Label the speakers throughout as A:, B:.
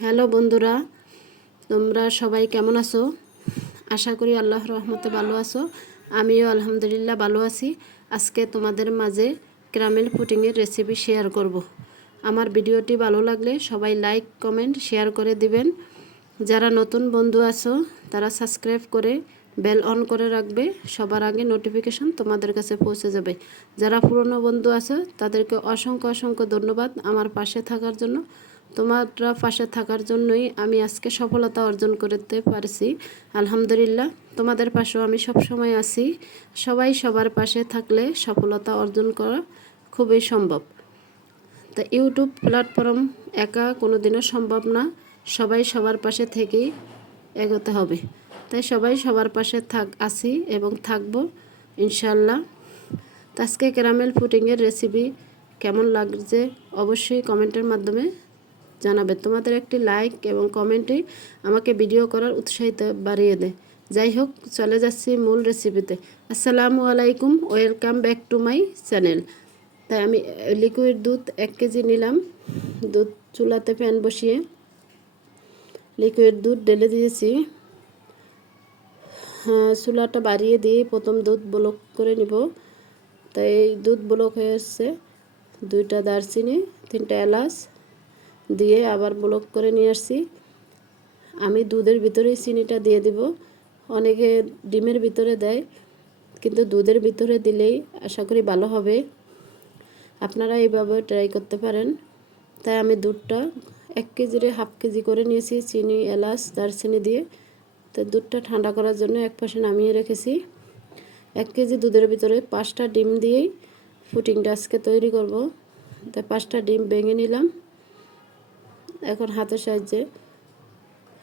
A: Hello বন্ধুরা, তোমরা সবাই কেমন আছো? আশা করি আল্লাহ রহমতে ভালো আছো। আমিও আলহামদুলিল্লাহ ভালো আছি। আজকে তোমাদের মাঝে ক্রামেল পুটিংয়ের রেসিপি শেয়ার করব। আমার ভিডিওটি ভালো লাগলে সবাই লাইক কমেন্ট শেয়ার করে দিবেন। যারা নতুন বন্ধু আছো, তারা সাবস্ক্রাইব করে বেল অন করে রাখবে। সবার আগে নোটিফিকেশন তোমাদের কাছে পৌঁছে যাবে। যারা পুরনো বন্ধু আছো, তাদেরকে অসংখ্য অসংখ্য ধন্যবাদ আমার পাশে থাকার জন্য। তোমারা পাশে থাকার জন্যই আমি আজকে সফলতা অর্জন করতে পারছি। আলহামদুলিল্লাহ, তোমাদের পাশেও আমি সব সময় আছি। সবাই সবার পাশে থাকলে সফলতা অর্জন করা খুবই সম্ভব। তা ইউটিউব প্ল্যাটফর্ম একা কোনো দিনও সম্ভব না। সবাই সবার পাশে থেকেই এগোতে হবে। তাই সবাই সবার পাশে থাক, আছি এবং থাকব ইনশাল্লাহ আজকে ক্যারামেল পুটিংয়ের রেসিপি কেমন লাগছে অবশ্যই কমেন্টের মাধ্যমে জানাবে। তোমাদের একটি লাইক এবং কমেন্টে আমাকে ভিডিও করার উৎসাহিত বাড়িয়ে দেয়। যাই হোক চলে যাচ্ছি মূল রেসিপিতে আসসালামু আলাইকুম welcome back to my channel তাই আমি লিকুইড দুধ এক কেজি নিলাম। দুধ চুলাতে প্যান বসিয়ে লিকুইড দুধ ঢেলে দিয়েছি। হ্যাঁ, চুলাটা বাড়িয়ে দিয়ে প্রথম দুধ ব্লক করে নিব। তাই দুধ ব্লক হয়ে এসছে। দুইটা দারচিনি তিনটা এলাচ দিয়ে আবার ব্লক করে নিয়ে আসছি। আমি দুধের ভিতরেই চিনিটা দিয়ে দিব। অনেকে ডিমের ভিতরে দেয়, কিন্তু দুধের ভিতরে দিলেই আশা করি ভালো হবে। আপনারা এইভাবে ট্রাই করতে পারেন। তাই আমি দুধটা এক কেজিরে হাফ কেজি করে নিয়েছি, চিনি, এলাচ, দারচিনি দিয়ে। তো দুধটা ঠান্ডা করার জন্য এক পাশে নামিয়ে রেখেছি। এক কেজি দুধের ভিতরে পাঁচটা ডিম দিয়েই ফুটিংটা আজকে তৈরি করব। তাই পাঁচটা ডিম ভেঙে নিলাম। এখন হাতের সাহায্যে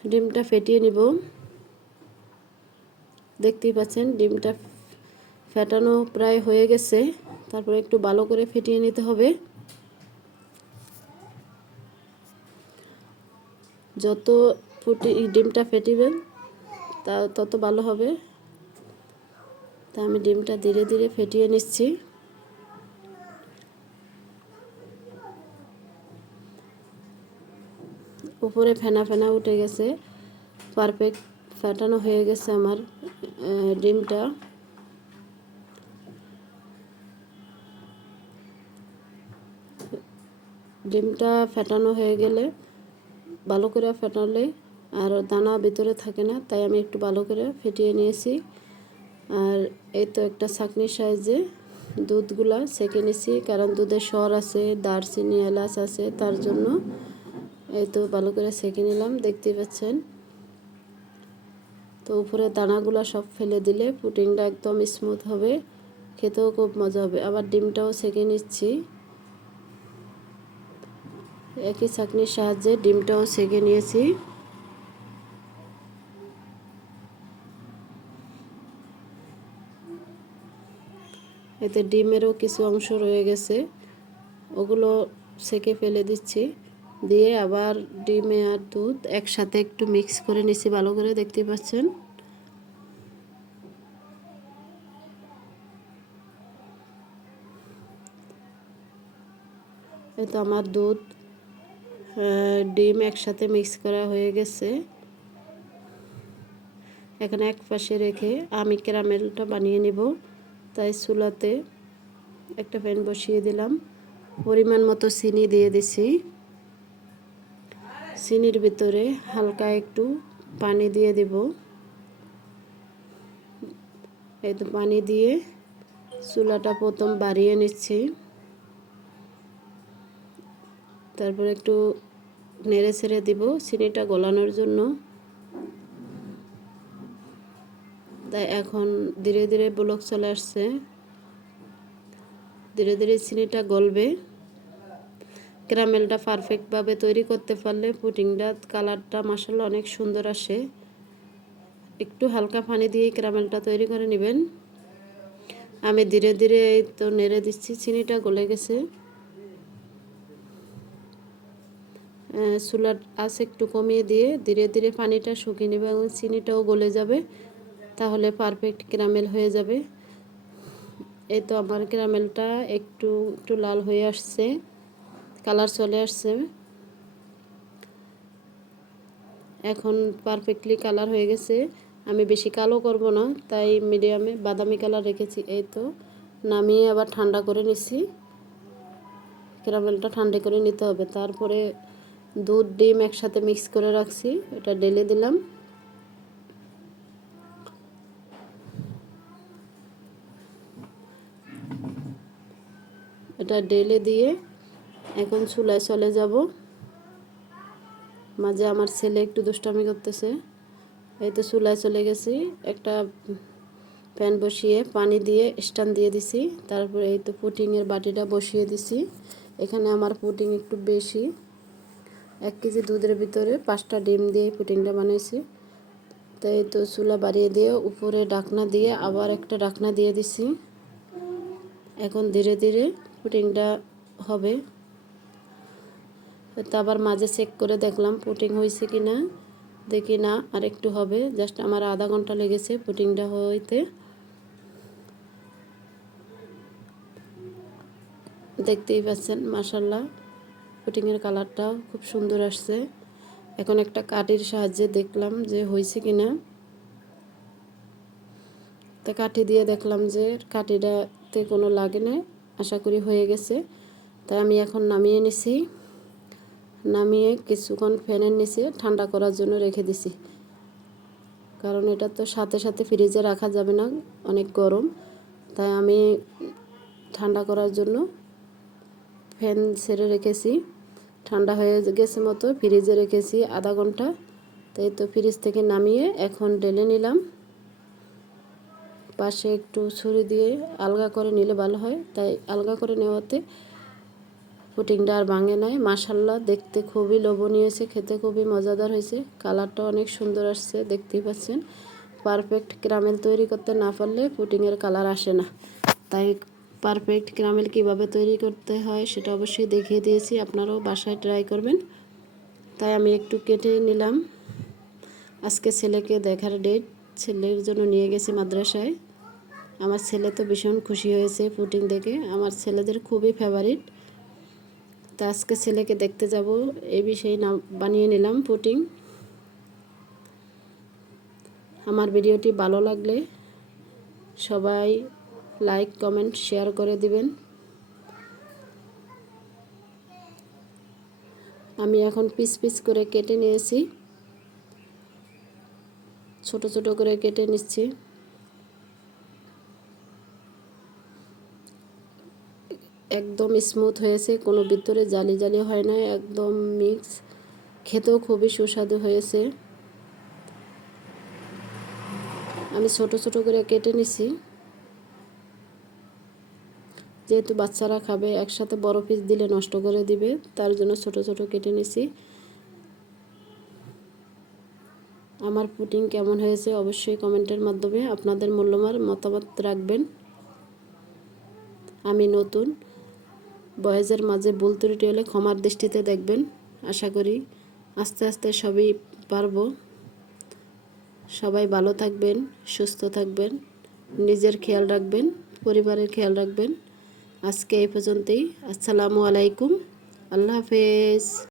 A: ডিমটা ফেটিয়ে নিব। দেখতেই পাচ্ছেন, ডিমটা ফেটানো প্রায় হয়ে গেছে। তারপরে একটু ভালো করে ফেটিয়ে নিতে হবে। যত ফুটি ডিমটা ফেটিবেন তা তত ভালো হবে। তা আমি ডিমটা ধীরে ধীরে ফেটিয়ে নিচ্ছি। উপরে ফেনা ফেনা উঠে গেছে। পারফেক্ট ফাটানো হয়ে গেছে আমার ডিমটা। ডিমটা ফেটানো হয়ে গেলে, ভালো করে ফেটালে আর দানা ভিতরে থাকে না, তাই আমি একটু ভালো করে ফেটিয়ে নিয়েছি। আর এই তো একটা ছাকনির সাইজে দুধগুলা সেঁকে নিয়েছি, কারণ দুধের স্বর আছে, দারচিনি, এলাচ আছে, তার জন্য এই তো ভালো করে সেঁকে নিলাম দেখতে পাচ্ছেন। তো উপরে দানাগুলো সব ফেলে দিলে পুটিংটা একদম স্মুথ হবে, খেতেও খুব মজা হবে। আবার ডিমটাও সেঁকে নিচ্ছি। একই চাকনির সাহায্যে ডিমটাও সেঁকে নিয়েছি। এতে ডিমেরও কিছু অংশ রয়ে গেছে, ওগুলো সেঁকে ফেলে দিচ্ছি। দিয়ে আবার ডিমে আর দুধ একসাথে একটু মিক্স করে নিছি, ভালো করে দেখতে পাচ্ছেন। তো আমার দুধ ডিম একসাথে মিক্স করা হয়ে গেছে। এখানে এক পাশে রেখে আমি ক্যারামেলটা বানিয়ে নিব। তাই চুলাতে একটা প্যান বসিয়ে দিলাম। পরিমাণ মতো চিনি দিয়ে দিছি। চিনির ভিতরে হালকা একটু পানি দিয়ে দেব। এই তো পানি দিয়ে চুলাটা প্রথম বাড়িয়ে নিচ্ছি। তারপর একটু নেড়ে ছেড়ে দিব চিনিটা গলানোর জন্য। তাই এখন ধীরে ধীরে ব্লক চলে আসছে। ধীরে ধীরে চিনিটা গলবে। ক্যারামেলটা পারফেক্টভাবে তৈরি করতে পারলে পুটিংটা কালারটা মশলা অনেক সুন্দর আসে। একটু হালকা পানি দিয়ে ক্যারামেলটা তৈরি করে নেবেন। আমি ধীরে ধীরে তো নেড়ে দিচ্ছি, চিনিটা গলে গেছে। চুলার আঁচ একটু কমিয়ে দিয়ে ধীরে ধীরে পানিটা শুকিয়ে নেবে এবং চিনিটাও গলে যাবে, তাহলে পারফেক্ট ক্যারামেল হয়ে যাবে। এই তো আমার ক্যারামেলটা একটু একটু লাল হয়ে আসছে। কালার চলে আসছে। এখন পারফেক্টলি কালার হয়ে গেছে। আমি বেশি কালো করব না, তাই মিডিয়ামে বাদামি কালার রেখেছি, এই তো। নামিয়ে আবার ঠান্ডা করে নিছি। ক্যারামেলটা ঠান্ডা করে নিতে হবে। তারপরে দুধ, ডিম একসাথে মিক্স করে রাখছি। এটা ডেলে দিলাম। এটা ডেলে দিয়ে এখন চুলায় চলে যাব। মাঝে আমার ছেলে একটু দুষ্টামি করতেছে। এই তো চুলায় চলে গেছি। একটা প্যান বসিয়ে পানি দিয়ে স্ট্যান্ড দিয়ে দিছি। তারপরে এই তো পুটিংয়ের বাটিটা বসিয়ে দিছি। এখানে আমার পুটিং একটু বেশি। এক কেজি দুধের ভিতরে পাঁচটা ডিম দিয়ে পুটিংটা বানিয়েছি তো এই তো চুলা বাড়িয়ে দিয়ে উপরে ডাকনা দিয়ে আবার একটা ডাকনা দিয়ে দিছি। এখন ধীরে ধীরে পুটিংটা হবে। তো আবার মাঝে চেক করে দেখলাম পুটিং হয়েছে কি না দেখি না আর একটু হবে। জাস্ট আমার আধা ঘণ্টা লেগেছে পুটিংটা হইতে। দেখতেই পাচ্ছেন মাসাল্লাহ পুটিংয়ের কালারটাও খুব সুন্দর আসছে। এখন একটা কাঠির সাহায্যে দেখলাম যে হয়েছে কি না তা কাঠি দিয়ে দেখলাম যে কাঠিটাতে কোনো লাগে না আশা করি হয়ে গেছে। তাই আমি এখন নামিয়ে নিছি। নামিয়ে কিছুক্ষণ ফ্যানের নিচে ঠান্ডা করার জন্য রেখে দিছি। কারণ এটা তো সাথে সাথে ফ্রিজে রাখা যাবে না, অনেক গরম। তাই আমি ঠান্ডা করার জন্য ফ্যান ছেড়ে রেখেছি। ঠান্ডা হয়ে গেছে মতো ফ্রিজে রেখেছি আধা ঘণ্টা। তাই তো ফ্রিজ থেকে নামিয়ে এখন ডেলে নিলাম। পাশে একটু ছুরি দিয়ে আলগা করে নিলে ভালো হয়। তাই আলগা করে নেওয়াতে পুটিংটা আর ভাঙে নাই। মাসাল্লাহ দেখতে খুবই লোভনীয় হয়েছে, খেতে খুবই মজাদার হয়েছে। কালারটা অনেক সুন্দর আসছে, দেখতেই পাচ্ছেন। পারফেক্ট ক্যারামেল তৈরি করতে না পারলে পুটিংয়ের কালার আসে না। তাই পারফেক্ট ক্যারামেল কীভাবে তৈরি করতে হয় সেটা অবশ্যই দেখিয়ে দিয়েছি, আপনারাও বাসায় ট্রাই করবেন। তাই আমি একটু কেটে নিলাম। আজকে ছেলেকে দেখার ডেট ছেলের জন্য নিয়ে গেছি মাদ্রাসায়। আমার ছেলে তো ভীষণ খুশি হয়েছে পুটিং দেখে। আমার ছেলেদের খুবই ফেভারিট তা আজকে ছেলেকে দেখতে যাব এই বিষয়ে নাম বানিয়ে নিলাম পুটিং। আমার ভিডিওটি ভালো লাগলে সবাই লাইক, কমেন্ট, শেয়ার করে দিবেন। আমি এখন পিস পিস করে কেটে নিয়েছি। ছোট ছোট করে কেটে নিচ্ছি। একদম স্মুথ হয়েছে, কোনো ভিতরে জালি জালি হয় না একদম মিক্স খেতেও খুবই সুস্বাদু হয়েছে। আমি ছোট ছোট করে কেটে নিছি। যেহেতু বাচ্চারা খাবে, একসাথে বড় পিস দিলে নষ্ট করে দিবে, তার জন্য ছোট ছোট কেটে নিছি। আমার পুটিং কেমন হয়েছে অবশ্যই কমেন্টের মাধ্যমে আপনাদের মূল্যমান মতামত রাখবেন। আমি নতুন। বয়েজের মাঝে ভুল ত্রুটি হলে ক্ষমার দৃষ্টিতে দেখবেন। আশা করি আস্তে আস্তে সবই পারব। সবাই ভালো থাকবেন, সুস্থ থাকবেন, নিজের খেয়াল রাখবেন, পরিবারের খেয়াল রাখবেন। আজকে এই পর্যন্তই। আসসালামু আলাইকুম। আল্লাহ হাফেজ।